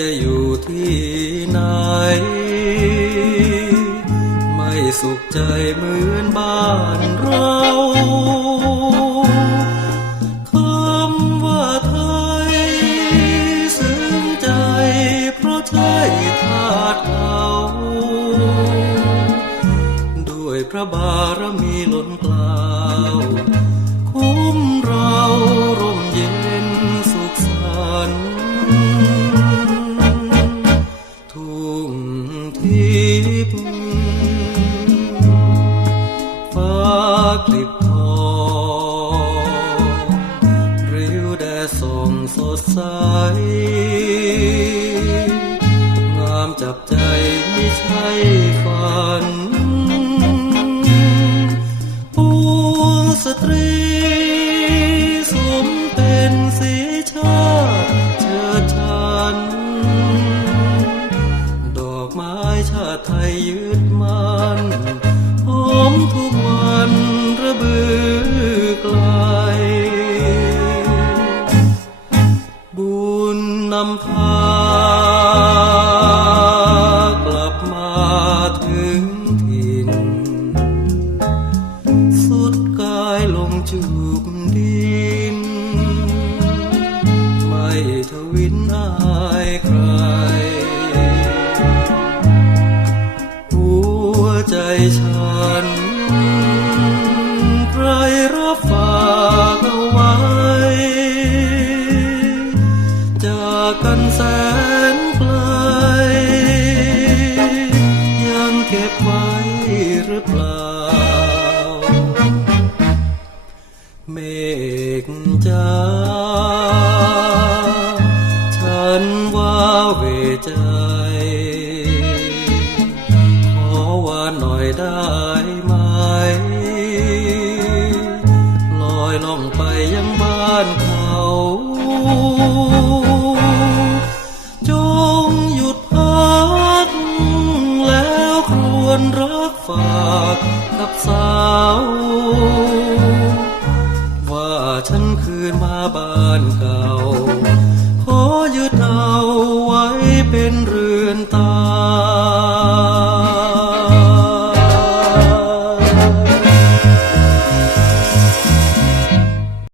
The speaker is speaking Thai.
จะอยู่ที่ไหน ไม่สุขใจเหมือนบ้านเราคำว่าไทยซึ้งใจเพราะใช่ทาสเขาด้วยพระบารมีล้นเกล้าากลิบทองริ้วแดดส่องสดใส งามจับใจไม่ใช่ฝันปวงสตรีสมเป็นสีชา นำพากลับมาถึงถิ่น สุดกายลงจูบดิน ไม่ทวินอายใคร หัวใจฉัน นแสนไกลยังเก็บไว้หรือเปล่า เมฆจ้าฉันว่าเวใจ ขอว่าหน่อยได้ วนรักฝากกับสาว ว่าฉันคืนมาบ้านเก่า ขอยึดเอาไว้เป็นเรือนตา